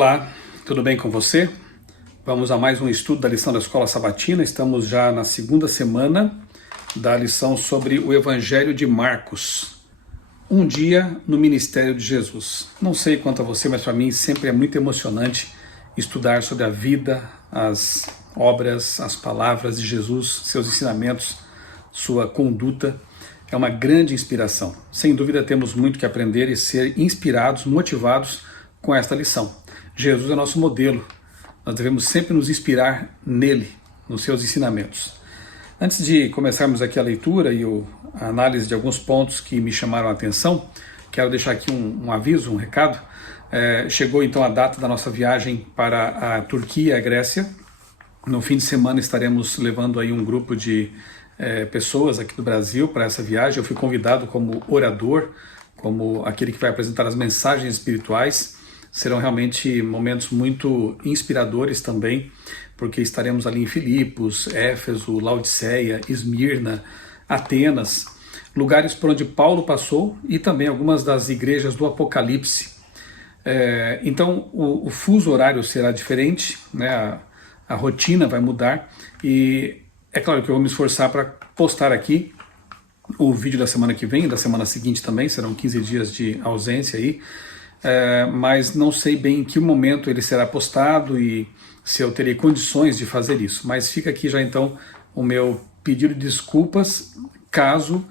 Olá, tudo bem com você? Vamos a mais um estudo da lição da Escola Sabatina. Estamos já na segunda semana da lição sobre o Evangelho de Marcos. Um dia no ministério de Jesus. Não sei quanto a você, mas para mim sempre é muito emocionante estudar sobre a vida, as obras, as palavras de Jesus, seus ensinamentos, sua conduta. É uma grande inspiração. Sem dúvida temos muito que aprender e ser inspirados, motivados com esta lição. Jesus é nosso modelo. Nós devemos sempre nos inspirar nele, nos seus ensinamentos. Antes de começarmos aqui a leitura e a análise de alguns pontos que me chamaram a atenção, quero deixar aqui um aviso, um recado. Chegou então a data da nossa viagem para a Turquia e a Grécia. No fim de semana estaremos levando aí um grupo de pessoas aqui do Brasil para essa viagem. Eu fui convidado como orador, como aquele que vai apresentar as mensagens espirituais. Serão realmente momentos muito inspiradores também, porque estaremos ali em Filipos, Éfeso, Laodiceia, Esmirna, Atenas, lugares por onde Paulo passou e também algumas das igrejas do Apocalipse. Então o fuso horário será diferente, né? A rotina vai mudar e é claro que eu vou me esforçar para postar aqui o vídeo da semana que vem, da semana seguinte também, serão 15 dias de ausência aí. Mas não sei bem em que momento ele será postado e se eu terei condições de fazer isso. Mas fica aqui já então o meu pedido de desculpas caso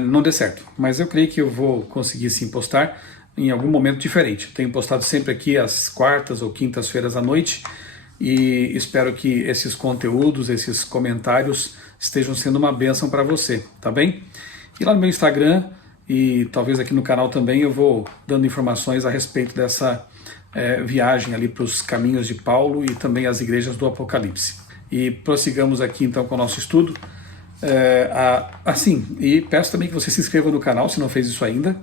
não dê certo. Mas eu creio que eu vou conseguir sim postar em algum momento diferente. Tenho postado sempre aqui às quartas ou quintas-feiras à noite e espero que esses conteúdos, esses comentários estejam sendo uma bênção para você, tá bem? E lá no meu Instagram e talvez aqui no canal também eu vou dando informações a respeito dessa viagem ali para os caminhos de Paulo e também as igrejas do Apocalipse. E prossigamos aqui então com o nosso estudo. E peço também que você se inscreva no canal se não fez isso ainda,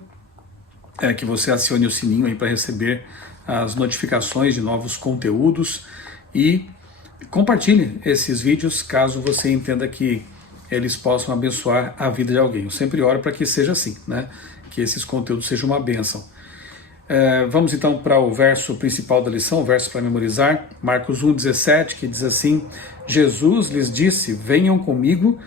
que você acione o sininho aí para receber as notificações de novos conteúdos e compartilhe esses vídeos caso você entenda que eles possam abençoar a vida de alguém. Eu sempre oro para que seja assim, né? Que esses conteúdos sejam uma bênção. Vamos então para o verso principal da lição, o verso para memorizar, Marcos 1,17, que diz assim: Jesus lhes disse, venham comigo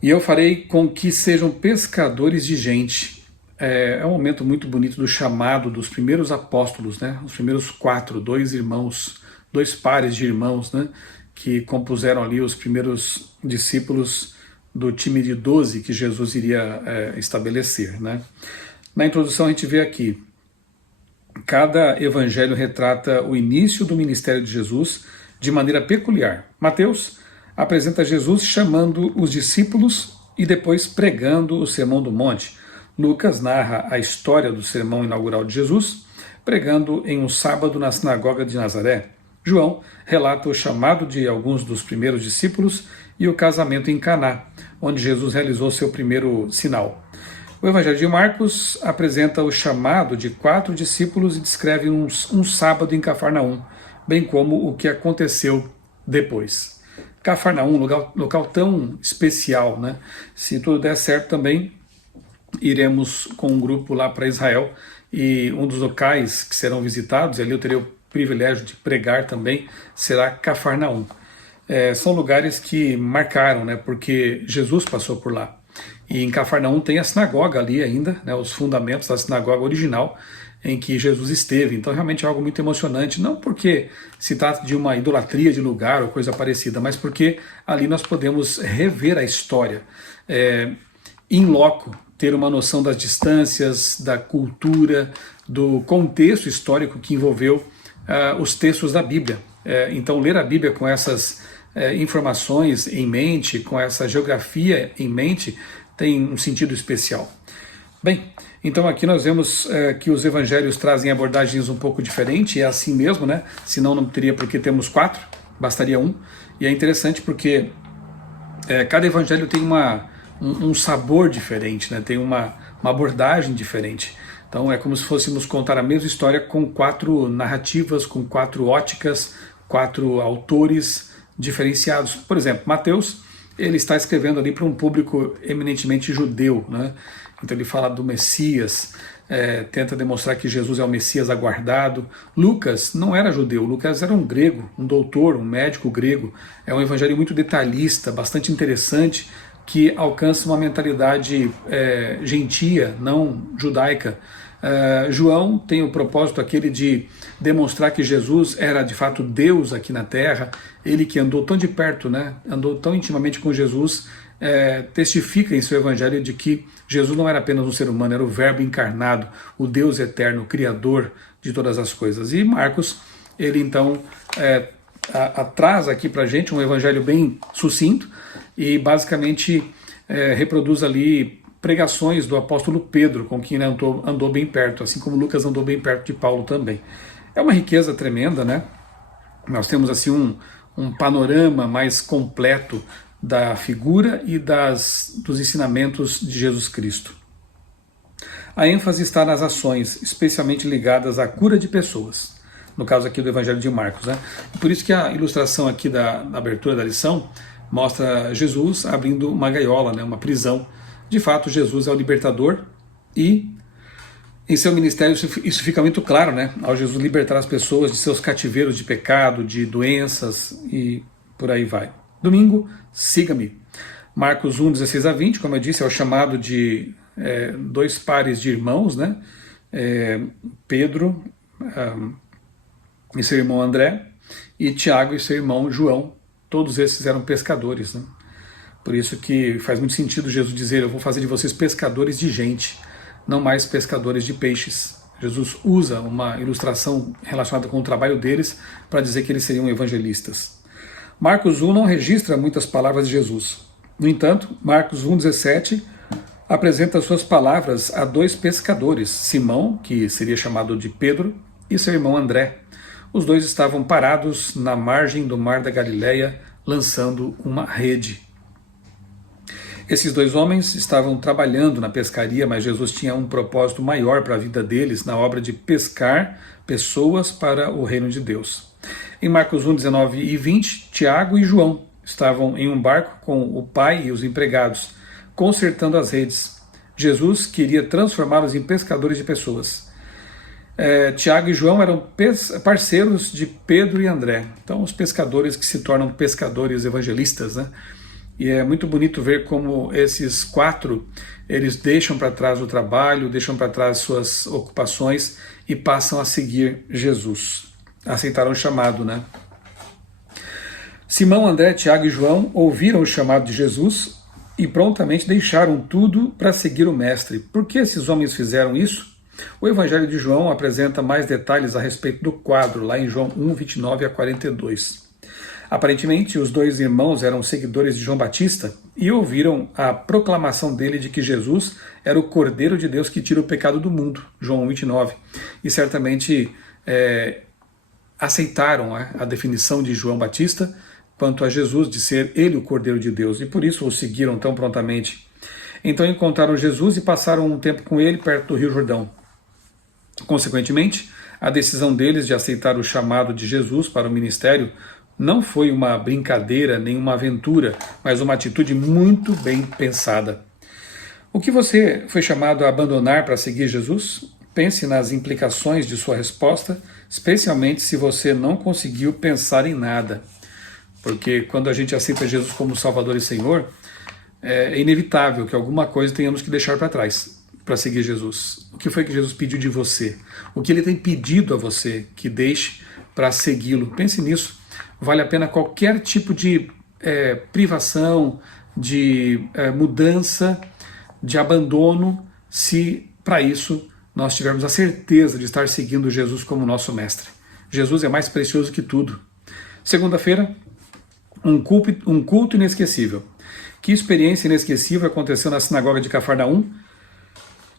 e eu farei com que sejam pescadores de gente. É um momento muito bonito do chamado dos primeiros apóstolos, né? Os primeiros dois pares de irmãos, né? Que compuseram ali os primeiros discípulos do time de 12 que Jesus iria estabelecer, né? Na introdução a gente vê aqui, cada evangelho retrata o início do ministério de Jesus de maneira peculiar. Mateus apresenta Jesus chamando os discípulos e depois pregando o Sermão do Monte. Lucas narra a história do sermão inaugural de Jesus, pregando em um sábado na sinagoga de Nazaré. João relata o chamado de alguns dos primeiros discípulos e o casamento em Caná, onde Jesus realizou seu primeiro sinal. O Evangelho de Marcos apresenta o chamado de 4 discípulos e descreve um sábado em Cafarnaum, bem como o que aconteceu depois. Cafarnaum, local tão especial, né? Se tudo der certo também, iremos com um grupo lá para Israel e um dos locais que serão visitados, e ali eu terei o privilégio de pregar também, será Cafarnaum. São lugares que marcaram, né, porque Jesus passou por lá. E em Cafarnaum tem a sinagoga ali ainda, né, os fundamentos da sinagoga original em que Jesus esteve. Então realmente é algo muito emocionante, não porque se trata de uma idolatria de lugar ou coisa parecida, mas porque ali nós podemos rever a história, in loco, ter uma noção das distâncias, da cultura, do contexto histórico que envolveu os textos da Bíblia. Então ler a Bíblia com essas informações em mente, com essa geografia em mente, tem um sentido especial. Bem, então aqui nós vemos que os evangelhos trazem abordagens um pouco diferentes, e é assim mesmo, né? Senão não teria porque temos 4, bastaria 1, e é interessante porque cada evangelho tem um sabor diferente, né? Tem uma abordagem diferente. Então é como se fôssemos contar a mesma história com 4 narrativas, com 4 óticas, 4 autores diferenciados. Por exemplo, Mateus, ele está escrevendo ali para um público eminentemente judeu, né? Então ele fala do Messias, tenta demonstrar que Jesus é o Messias aguardado. Lucas não era judeu, Lucas era um grego, um doutor, um médico grego. É um evangelho muito detalhista, bastante interessante, que alcança uma mentalidade gentia, não judaica. João tem o propósito aquele de demonstrar que Jesus era de fato Deus aqui na Terra, ele que andou tão de perto, né, andou tão intimamente com Jesus, testifica em seu evangelho de que Jesus não era apenas um ser humano, era o Verbo encarnado, o Deus eterno, o Criador de todas as coisas. E Marcos, ele então traz aqui pra gente um evangelho bem sucinto e basicamente reproduz ali pregações do apóstolo Pedro, com quem ele andou bem perto, assim como Lucas andou bem perto de Paulo também. É uma riqueza tremenda, né? Nós temos assim um panorama mais completo da figura e dos ensinamentos de Jesus Cristo. A ênfase está nas ações, especialmente ligadas à cura de pessoas, no caso aqui do Evangelho de Marcos, né? Por isso que a ilustração aqui da abertura da lição mostra Jesus abrindo uma gaiola, né? Uma prisão. De fato, Jesus é o libertador e em seu ministério isso fica muito claro, né? Ao Jesus libertar as pessoas de seus cativeiros de pecado, de doenças e por aí vai. Domingo, siga-me. Marcos 1, 16 a 20, como eu disse, é o chamado de dois pares de irmãos, né? Pedro e seu irmão André, e Tiago e seu irmão João. Todos esses eram pescadores, né? Por isso que faz muito sentido Jesus dizer: eu vou fazer de vocês pescadores de gente, não mais pescadores de peixes. Jesus usa uma ilustração relacionada com o trabalho deles para dizer que eles seriam evangelistas. Marcos 1 não registra muitas palavras de Jesus. No entanto, Marcos 1,17 apresenta suas palavras a dois pescadores, Simão, que seria chamado de Pedro, e seu irmão André. Os dois estavam parados na margem do mar da Galileia, lançando uma rede. Esses dois homens estavam trabalhando na pescaria, mas Jesus tinha um propósito maior para a vida deles, na obra de pescar pessoas para o reino de Deus. Em Marcos 1, 19 e 20, Tiago e João estavam em um barco com o pai e os empregados, consertando as redes. Jesus queria transformá-los em pescadores de pessoas. Tiago e João eram parceiros de Pedro e André, então os pescadores que se tornam pescadores evangelistas, né? E é muito bonito ver como esses quatro, eles deixam para trás o trabalho, deixam para trás suas ocupações e passam a seguir Jesus. Aceitaram o chamado, né? Simão, André, Tiago e João ouviram o chamado de Jesus e prontamente deixaram tudo para seguir o Mestre. Por que esses homens fizeram isso? O Evangelho de João apresenta mais detalhes a respeito do quadro, lá em João 1, 29 a 42. Aparentemente, os dois irmãos eram seguidores de João Batista e ouviram a proclamação dele de que Jesus era o Cordeiro de Deus que tira o pecado do mundo, João 1, 29. E certamente aceitaram a definição de João Batista quanto a Jesus, de ser ele o Cordeiro de Deus, e por isso o seguiram tão prontamente. Então encontraram Jesus e passaram um tempo com ele perto do Rio Jordão. Consequentemente, a decisão deles de aceitar o chamado de Jesus para o ministério não foi uma brincadeira nem uma aventura, mas uma atitude muito bem pensada. O que você foi chamado a abandonar para seguir Jesus? Pense nas implicações de sua resposta, especialmente se você não conseguiu pensar em nada. Porque quando a gente aceita Jesus como Salvador e Senhor, é inevitável que alguma coisa tenhamos que deixar para trás para seguir Jesus. O que foi que Jesus pediu de você? O que ele tem pedido a você que deixe para segui-lo? Pense nisso. Vale a pena qualquer tipo de privação, de mudança, de abandono, se para isso nós tivermos a certeza de estar seguindo Jesus como nosso mestre. Jesus é mais precioso que tudo. Segunda-feira, um culto inesquecível. Que experiência inesquecível aconteceu na sinagoga de Cafarnaum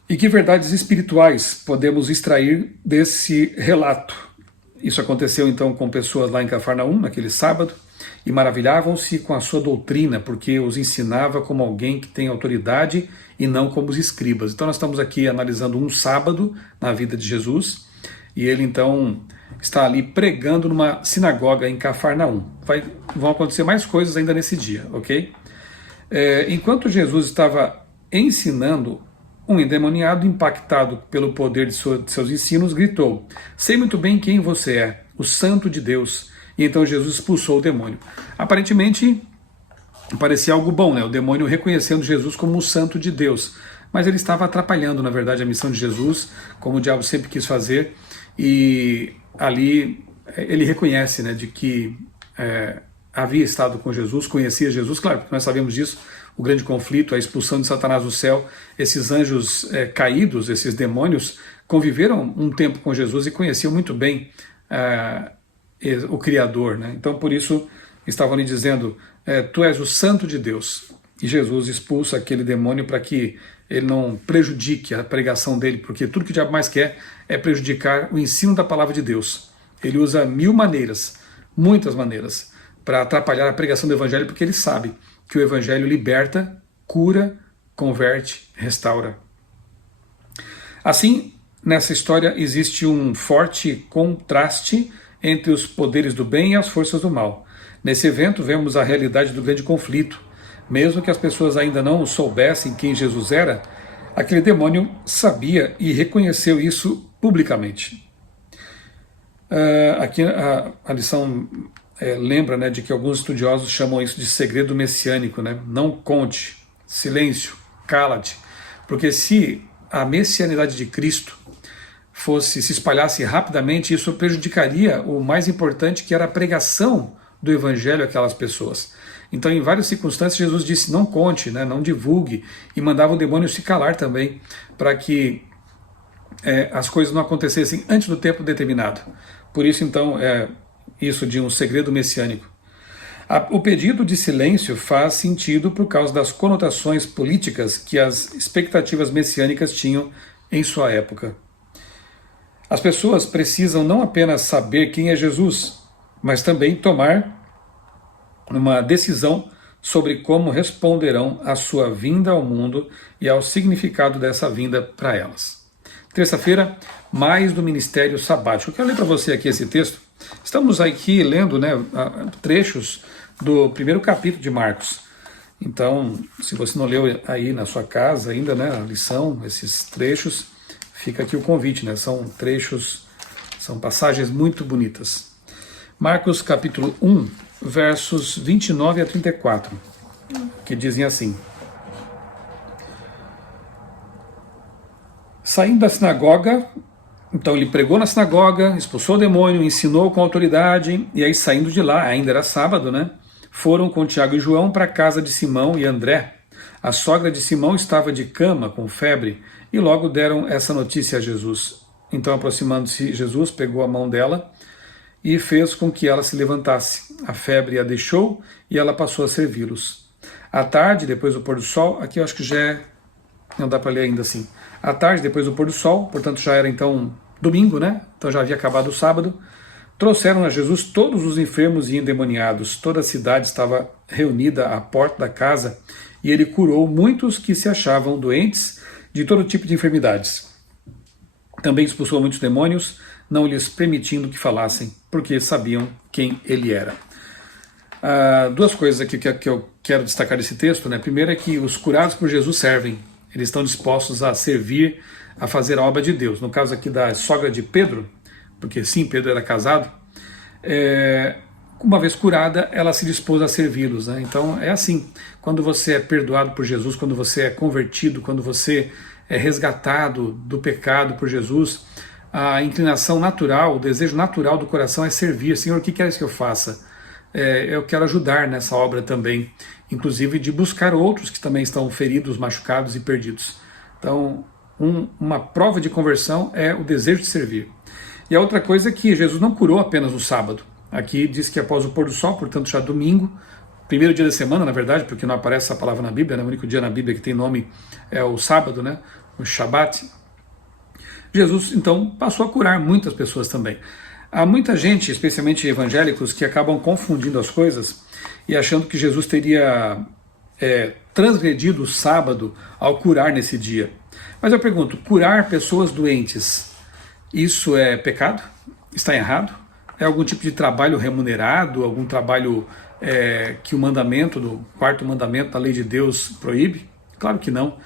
e que verdades espirituais podemos extrair desse relato. Isso aconteceu então com pessoas lá em Cafarnaum, naquele sábado, e maravilhavam-se com a sua doutrina, porque os ensinava como alguém que tem autoridade e não como os escribas. Então nós estamos aqui analisando um sábado na vida de Jesus, e ele então está ali pregando numa sinagoga em Cafarnaum. Vão acontecer mais coisas ainda nesse dia, ok? Enquanto Jesus estava ensinando Um endemoniado, impactado pelo poder de seus ensinos, gritou: "Sei muito bem quem você é, o Santo de Deus." E então Jesus expulsou o demônio. Aparentemente, parecia algo bom, né? O demônio reconhecendo Jesus como o Santo de Deus. Mas ele estava atrapalhando, na verdade, a missão de Jesus, como o diabo sempre quis fazer. E ali ele reconhece, né, de que havia estado com Jesus, conhecia Jesus, claro, porque nós sabemos disso, o grande conflito, a expulsão de Satanás do céu, esses anjos caídos, esses demônios, conviveram um tempo com Jesus e conheciam muito bem o Criador, né? Então por isso estavam lhe dizendo, tu és o Santo de Deus. E Jesus expulsa aquele demônio para que ele não prejudique a pregação dele, porque tudo que o diabo mais quer é prejudicar o ensino da palavra de Deus. Ele usa muitas maneiras, para atrapalhar a pregação do Evangelho, porque ele sabe que o Evangelho liberta, cura, converte, restaura. Assim, nessa história existe um forte contraste entre os poderes do bem e as forças do mal. Nesse evento vemos a realidade do grande conflito. Mesmo que as pessoas ainda não soubessem quem Jesus era, aquele demônio sabia e reconheceu isso publicamente. Aqui a lição lembra, né, de que alguns estudiosos chamam isso de segredo messiânico, né? Não conte, silêncio, cala-te, porque se a messianidade de Cristo se espalhasse rapidamente, isso prejudicaria o mais importante, que era a pregação do Evangelho àquelas pessoas. Então, em várias circunstâncias, Jesus disse, não conte, né, não divulgue, e mandava o demônio se calar também, para que as coisas não acontecessem antes do tempo determinado. Por isso, então, isso de um segredo messiânico. O pedido de silêncio faz sentido por causa das conotações políticas que as expectativas messiânicas tinham em sua época. As pessoas precisam não apenas saber quem é Jesus, mas também tomar uma decisão sobre como responderão à sua vinda ao mundo e ao significado dessa vinda para elas. Terça-feira, mais do ministério sabático. Eu quero ler para você aqui esse texto. Estamos aqui lendo, né, trechos do primeiro capítulo de Marcos. Então, se você não leu aí na sua casa ainda, né, a lição, esses trechos, fica aqui o convite, né? São trechos, são passagens muito bonitas. Marcos capítulo 1, versos 29 a 34, que dizem assim: Saindo da sinagoga, então ele pregou na sinagoga, expulsou o demônio, ensinou com autoridade, e aí saindo de lá, ainda era sábado, né? Foram com Tiago e João para a casa de Simão e André. A sogra de Simão estava de cama, com febre, e logo deram essa notícia a Jesus. Então, aproximando-se, Jesus pegou a mão dela e fez com que ela se levantasse. A febre a deixou e ela passou a servi-los. À tarde, depois do pôr do sol, aqui eu acho que já não dá para ler ainda assim. À tarde, depois do pôr do sol, portanto já era então domingo, né? Então já havia acabado o sábado. Trouxeram a Jesus todos os enfermos e endemoniados. Toda a cidade estava reunida à porta da casa e ele curou muitos que se achavam doentes de todo tipo de enfermidades. Também expulsou muitos demônios, não lhes permitindo que falassem, porque sabiam quem ele era. Duas coisas aqui que eu quero destacar desse texto, né? Primeiro é que os curados por Jesus servem. Eles estão dispostos a servir, a fazer a obra de Deus. No caso aqui da sogra de Pedro, porque sim, Pedro era casado, uma vez curada, ela se dispôs a servi-los, né? Então é assim, quando você é perdoado por Jesus, quando você é convertido, quando você é resgatado do pecado por Jesus, a inclinação natural, o desejo natural do coração é servir. Senhor, o que queres que eu faça? Eu quero ajudar nessa obra também, inclusive de buscar outros que também estão feridos, machucados e perdidos. Então, uma prova de conversão é o desejo de servir. E a outra coisa é que Jesus não curou apenas no sábado. Aqui diz que após o pôr do sol, portanto já domingo, primeiro dia da semana, na verdade, porque não aparece essa palavra na Bíblia, né? O único dia na Bíblia que tem nome é o sábado, né? O Shabat. Jesus, então, passou a curar muitas pessoas também. Há muita gente, especialmente evangélicos, que acabam confundindo as coisas e achando que Jesus teria transgredido o sábado ao curar nesse dia. Mas eu pergunto, curar pessoas doentes, isso é pecado? Está errado? É algum tipo de trabalho remunerado, algum trabalho que o mandamento, do quarto mandamento da lei de Deus proíbe? Claro que não.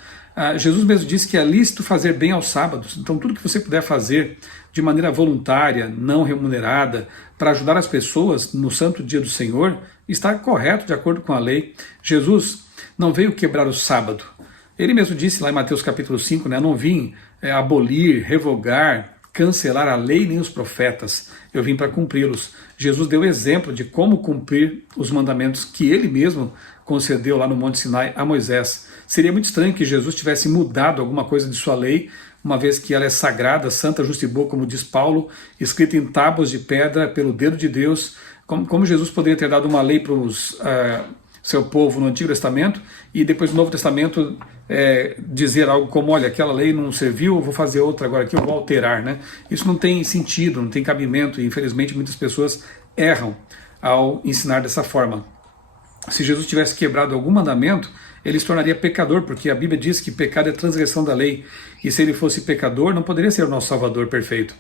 Jesus mesmo disse que é lícito fazer bem aos sábados, então tudo que você puder fazer de maneira voluntária, não remunerada, para ajudar as pessoas no santo dia do Senhor, está correto de acordo com a lei. Jesus não veio quebrar o sábado. Ele mesmo disse lá em Mateus capítulo 5, né, não vim abolir, revogar, cancelar a lei nem os profetas, eu vim para cumpri-los. Jesus deu exemplo de como cumprir os mandamentos que ele mesmo concedeu lá no Monte Sinai a Moisés. Seria muito estranho que Jesus tivesse mudado alguma coisa de sua lei, uma vez que ela é sagrada, santa, justa e boa, como diz Paulo, escrita em tábuas de pedra pelo dedo de Deus. Como Jesus poderia ter dado uma lei para seu povo no Antigo Testamento e depois no Novo Testamento dizer algo como, olha, aquela lei não serviu, eu vou fazer outra agora aqui, eu vou alterar, né? Isso não tem sentido, não tem cabimento, e infelizmente muitas pessoas erram ao ensinar dessa forma. Se Jesus tivesse quebrado algum mandamento, ele se tornaria pecador, porque a Bíblia diz que pecado é transgressão da lei, e se ele fosse pecador, não poderia ser o nosso Salvador perfeito.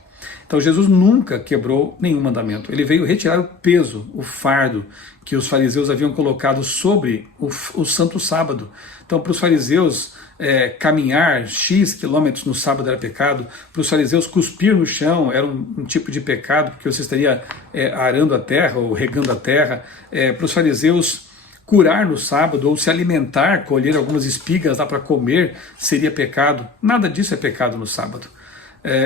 Então Jesus nunca quebrou nenhum mandamento, ele veio retirar o peso, o fardo que os fariseus haviam colocado sobre o santo sábado. Então para os fariseus caminhar X quilômetros no sábado era pecado, para os fariseus cuspir no chão era um tipo de pecado, porque você estaria arando a terra ou regando a terra, para os fariseus curar no sábado ou se alimentar, colher algumas espigas lá para comer, seria pecado. Nada disso é pecado no sábado.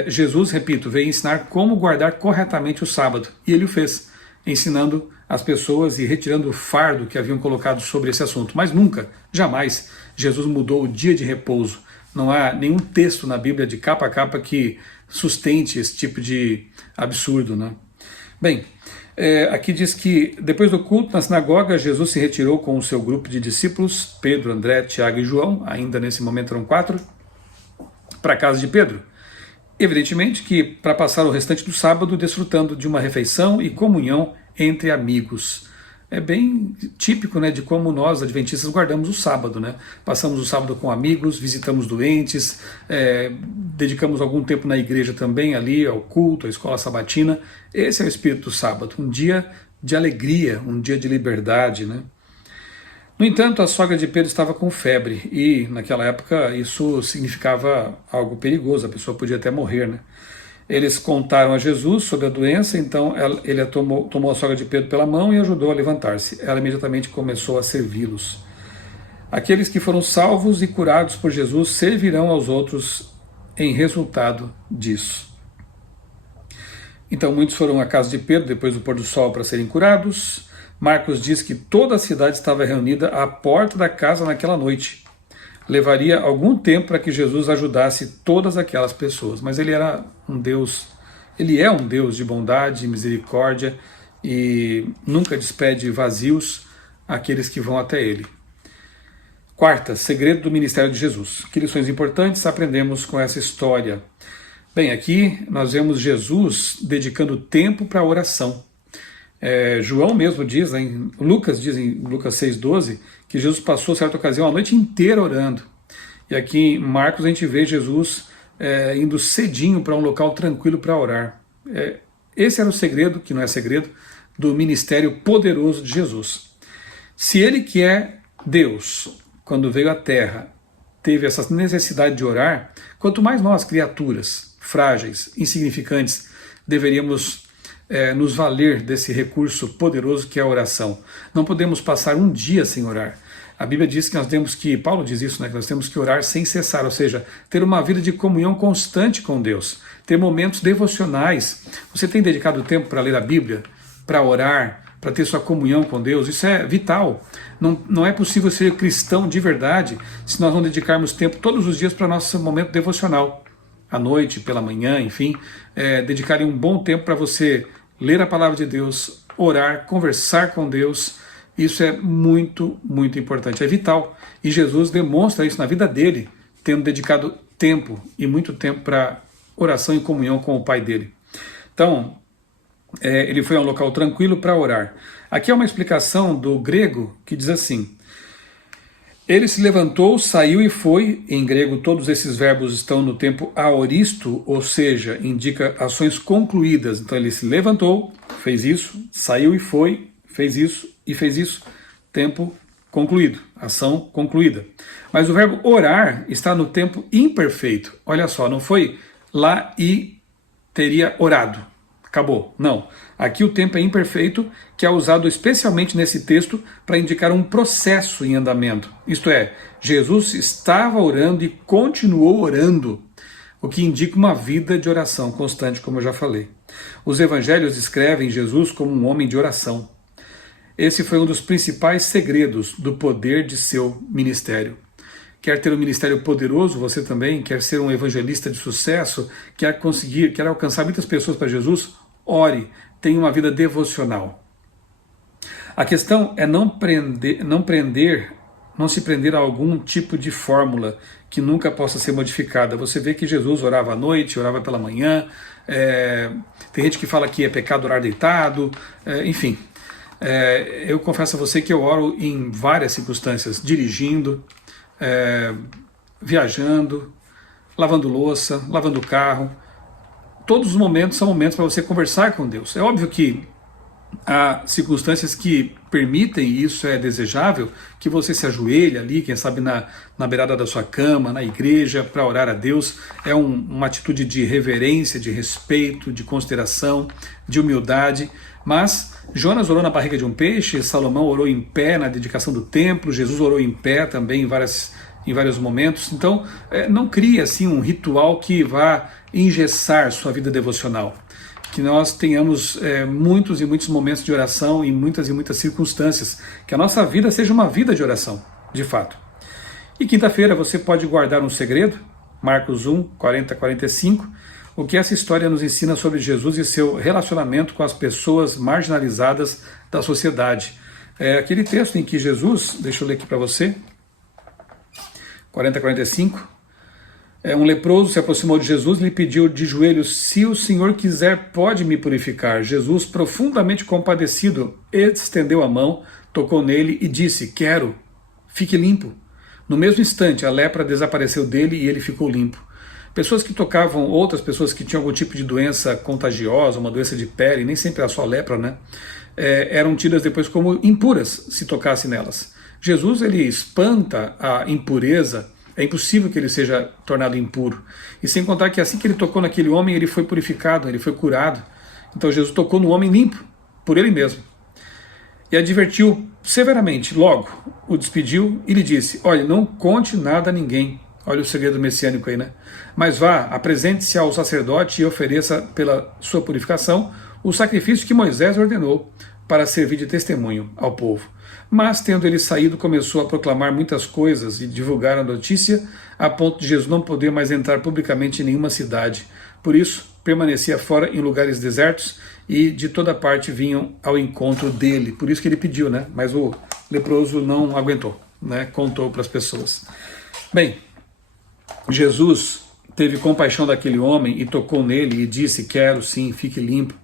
Jesus, repito, veio ensinar como guardar corretamente o sábado, e ele o fez, ensinando as pessoas e retirando o fardo que haviam colocado sobre esse assunto. Mas nunca, jamais, Jesus mudou o dia de repouso. Não há nenhum texto na Bíblia de capa a capa que sustente esse tipo de absurdo, né? Bem, aqui diz que depois do culto na sinagoga, Jesus se retirou com o seu grupo de discípulos, Pedro, André, Tiago e João, ainda nesse momento eram 4, para a casa de Pedro. Evidentemente que para passar o restante do sábado desfrutando de uma refeição e comunhão entre amigos. É bem típico, né, de como nós, adventistas, guardamos o sábado, né? Passamos o sábado com amigos, visitamos doentes, dedicamos algum tempo na igreja também, ali ao culto, à escola sabatina. Esse é o espírito do sábado, um dia de alegria, um dia de liberdade, né? No entanto, a sogra de Pedro estava com febre e, naquela época, isso significava algo perigoso, a pessoa podia até morrer, né? Eles contaram a Jesus sobre a doença, então ele tomou a sogra de Pedro pela mão e ajudou a levantar-se. Ela imediatamente começou a servi-los. Aqueles que foram salvos e curados por Jesus servirão aos outros em resultado disso. Então muitos foram à casa de Pedro depois do pôr do sol para serem curados. Marcos diz que toda a cidade estava reunida à porta da casa naquela noite. Levaria algum tempo para que Jesus ajudasse todas aquelas pessoas, mas ele era um Deus, ele é um Deus de bondade e misericórdia e nunca despede vazios aqueles que vão até ele. Quarta, segredo do ministério de Jesus. Que lições importantes aprendemos com essa história? Bem, aqui nós vemos Jesus dedicando tempo para a oração. João mesmo diz, Lucas diz em Lucas 6,12, que Jesus passou certa ocasião a noite inteira orando. E aqui em Marcos a gente vê Jesus indo cedinho para um local tranquilo para orar. Esse era o segredo, que não é segredo, do ministério poderoso de Jesus. Se ele que é Deus, quando veio à Terra, teve essa necessidade de orar, quanto mais nós, criaturas frágeis, insignificantes, deveríamos nos valer desse recurso poderoso que é a oração. Não podemos passar um dia sem orar. A Bíblia diz que nós temos que, Paulo diz isso, né, que nós temos que orar sem cessar, ou seja, ter uma vida de comunhão constante com Deus, ter momentos devocionais. Você tem dedicado tempo para ler a Bíblia, para orar, para ter sua comunhão com Deus? Isso é vital. Não é possível ser cristão de verdade se nós não dedicarmos tempo todos os dias para nosso momento devocional, à noite, pela manhã, enfim, dedicarem um bom tempo para você ler a palavra de Deus, orar, conversar com Deus. Isso é muito, muito importante, é vital. E Jesus demonstra isso na vida dele, tendo dedicado tempo e muito tempo para oração e comunhão com o Pai dele. Então, ele foi a um local tranquilo para orar. Aqui é uma explicação do grego que diz assim: ele se levantou, saiu e foi. Em grego todos esses verbos estão no tempo aoristo, ou seja, indica ações concluídas. Então ele se levantou, fez isso, saiu e foi, fez isso e fez isso. Tempo concluído, ação concluída. Mas o verbo orar está no tempo imperfeito. Olha só, não foi lá e teria orado. Acabou. Não. Aqui o tempo é imperfeito, que é usado especialmente nesse texto para indicar um processo em andamento. Isto é, Jesus estava orando e continuou orando, o que indica uma vida de oração constante, como eu já falei. Os evangelhos descrevem Jesus como um homem de oração. Esse foi um dos principais segredos do poder de seu ministério. Quer ter um ministério poderoso, você também, quer ser um evangelista de sucesso, quer alcançar muitas pessoas para Jesus, ore, tenha uma vida devocional. A questão é não se prender a algum tipo de fórmula que nunca possa ser modificada. Você vê que Jesus orava à noite, orava pela manhã, tem gente que fala que é pecado orar deitado, enfim. Eu confesso a você que eu oro em várias circunstâncias, dirigindo, viajando, lavando louça, lavando carro. Todos os momentos são momentos para você conversar com Deus. É óbvio que há circunstâncias que permitem, e isso é desejável, que você se ajoelhe ali, quem sabe na beirada da sua cama, na igreja, para orar a Deus. É uma atitude de reverência, de respeito, de consideração, de humildade. Mas Jonas orou na barriga de um peixe, Salomão orou em pé na dedicação do templo, Jesus orou em pé também em vários momentos. Então, não crie assim um ritual que vá engessar sua vida devocional. Que nós tenhamos muitos e muitos momentos de oração em muitas e muitas circunstâncias. Que a nossa vida seja uma vida de oração, de fato. E quinta-feira você pode guardar um segredo, Marcos 1, 40 a 45, o que essa história nos ensina sobre Jesus e seu relacionamento com as pessoas marginalizadas da sociedade. Aquele texto em que Jesus, deixa eu ler aqui para você, 40 a 45, um leproso se aproximou de Jesus e lhe pediu de joelhos: se o Senhor quiser, pode me purificar. Jesus, profundamente compadecido, estendeu a mão, tocou nele e disse: quero, fique limpo. No mesmo instante, a lepra desapareceu dele e ele ficou limpo. Pessoas que tocavam outras pessoas que tinham algum tipo de doença contagiosa, uma doença de pele, nem sempre era só lepra, né? Eram tidas depois como impuras se tocasse nelas. Jesus, ele espanta a impureza. É impossível que ele seja tornado impuro. E sem contar que assim que ele tocou naquele homem, ele foi purificado, ele foi curado. Então Jesus tocou no homem limpo, por ele mesmo. E advertiu severamente, logo o despediu e lhe disse: olha, não conte nada a ninguém. Olha o segredo messiânico aí, né? Mas vá, apresente-se ao sacerdote e ofereça pela sua purificação o sacrifício que Moisés ordenou para servir de testemunho ao povo. Mas, tendo ele saído, começou a proclamar muitas coisas e divulgar a notícia, a ponto de Jesus não poder mais entrar publicamente em nenhuma cidade. Por isso, permanecia fora em lugares desertos e de toda parte vinham ao encontro dele. Por isso que ele pediu, né? Mas o leproso não aguentou, né? Contou para as pessoas. Bem, Jesus teve compaixão daquele homem e tocou nele e disse: quero sim, fique limpo.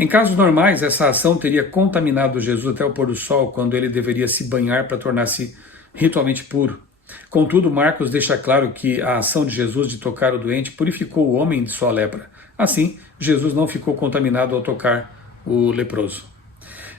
Em casos normais, essa ação teria contaminado Jesus até o pôr do sol, quando ele deveria se banhar para tornar-se ritualmente puro. Contudo, Marcos deixa claro que a ação de Jesus de tocar o doente purificou o homem de sua lepra. Assim, Jesus não ficou contaminado ao tocar o leproso.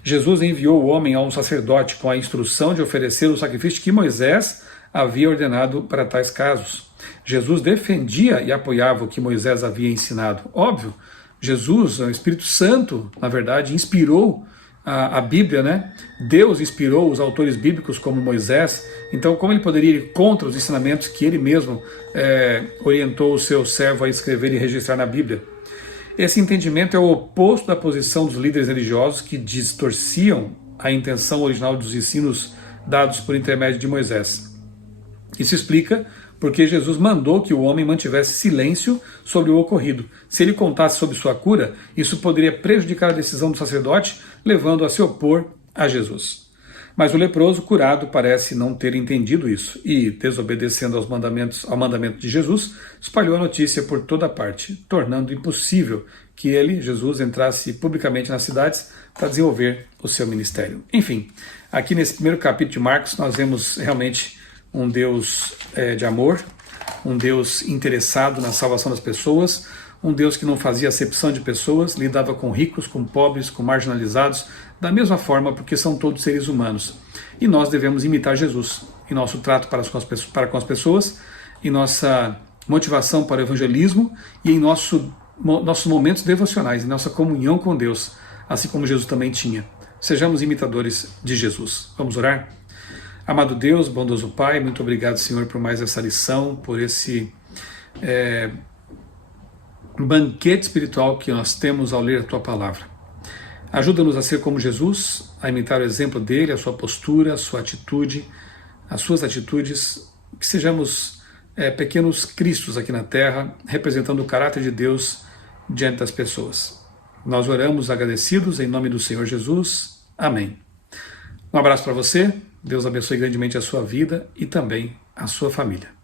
Jesus enviou o homem a um sacerdote com a instrução de oferecer o sacrifício que Moisés havia ordenado para tais casos. Jesus defendia e apoiava o que Moisés havia ensinado. Óbvio, Jesus, o Espírito Santo, na verdade, inspirou a Bíblia, né? Deus inspirou os autores bíblicos como Moisés. Então, como ele poderia ir contra os ensinamentos que ele mesmo orientou o seu servo a escrever e registrar na Bíblia? Esse entendimento é o oposto da posição dos líderes religiosos que distorciam a intenção original dos ensinos dados por intermédio de Moisés. Isso explica porque Jesus mandou que o homem mantivesse silêncio sobre o ocorrido. Se ele contasse sobre sua cura, isso poderia prejudicar a decisão do sacerdote, levando a se opor a Jesus. Mas o leproso curado parece não ter entendido isso e, desobedecendo ao mandamento de Jesus, espalhou a notícia por toda parte, tornando impossível que ele, Jesus, entrasse publicamente nas cidades para desenvolver o seu ministério. Enfim, aqui nesse primeiro capítulo de Marcos nós vemos realmente um Deus de amor, um Deus interessado na salvação das pessoas, um Deus que não fazia acepção de pessoas, lidava com ricos, com pobres, com marginalizados, da mesma forma, porque são todos seres humanos. E nós devemos imitar Jesus em nosso trato para com as pessoas, em nossa motivação para o evangelismo e em nossos momentos devocionais, em nossa comunhão com Deus, assim como Jesus também tinha. Sejamos imitadores de Jesus. Vamos orar? Amado Deus, bondoso Pai, muito obrigado, Senhor, por mais essa lição, por esse banquete espiritual que nós temos ao ler a Tua Palavra. Ajuda-nos a ser como Jesus, a imitar o exemplo dele, a sua postura, a sua atitude, as suas atitudes, que sejamos pequenos cristos aqui na terra, representando o caráter de Deus diante das pessoas. Nós oramos agradecidos em nome do Senhor Jesus. Amém. Um abraço para você, Deus abençoe grandemente a sua vida e também a sua família.